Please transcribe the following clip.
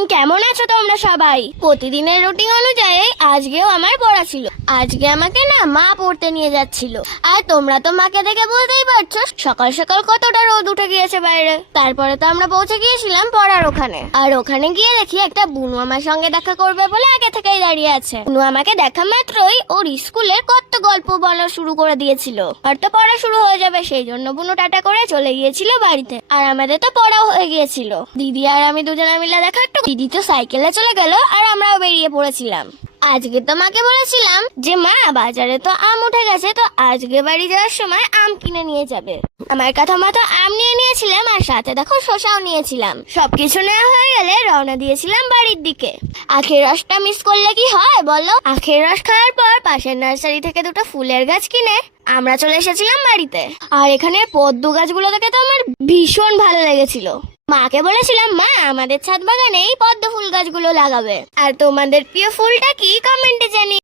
Morning, কেমন আছো তোমরা সবাই? প্রতিদিনের রুটিন অনুযায়ী আজকেও আমার পড়া ছিল। আজকে আমাকে না মা পড়তে নিয়ে যাচ্ছিল। আর তোমরা তো মাকে দেখে বলতেই পারছো সকাল সকাল কতটা রোদ উঠে গিয়েছে বাইরে। তারপরে তো আমরা পৌঁছে গিয়েছিলাম পড়ার ওখানে। আর ওখানে গিয়ে দেখি একটা বুনু আমার সঙ্গে দেখা করবে বলে আগে থেকেই দাঁড়িয়ে আছে। বুনু আমাকে দেখা মাত্রই ওর স্কুলের কত গল্প বলা শুরু করে দিয়েছিল। আর তো পড়া শুরু হয়ে যাবে, সেই জন্য বুনু টাটা করে চলে গিয়েছিল বাড়িতে। আর আমাদের তো পড়াও হয়ে গিয়েছিল। দিদি আর আমি দুজনে মিলে দেখা একটু। দিদি তো সাইকেলে চলে গেল আর আমরাও বেরিয়ে পড়েছিলাম। আজকে তো মাকে বলেছিলাম যে মা বাজারে তো আম উঠে গেছে, তো আজকে বাড়ি যাওয়ার সময় আম কিনে নিয়ে যাবে। আমার কথা মতো আম নিয়ে নিয়েছিলাম আর সাথে দেখো শসাও নিয়েছিলাম। সবকিছু নেওয়া হয়ে গেলে রওনা দিয়েছিলাম বাড়ির দিকে। আখের রসটা মিস করলে কি হয় বলো? আখের রস খাওয়ার পর পাশের নার্সারি থেকে দুটো ফুলের গাছ কিনে আমরা চলে এসেছিলাম বাড়িতে। আর এখানে পদ্ম গাছগুলো দেখে তো আমার ভীষণ ভালো লেগেছিল। মাকে বলেছিলাম মা আমাদের ছাদ বাগানে এই পদ্ম ফুল গাছগুলো লাগাবে। আর তোমাদের প্রিয় ফুলটা কি কমেন্টে জানিয়ে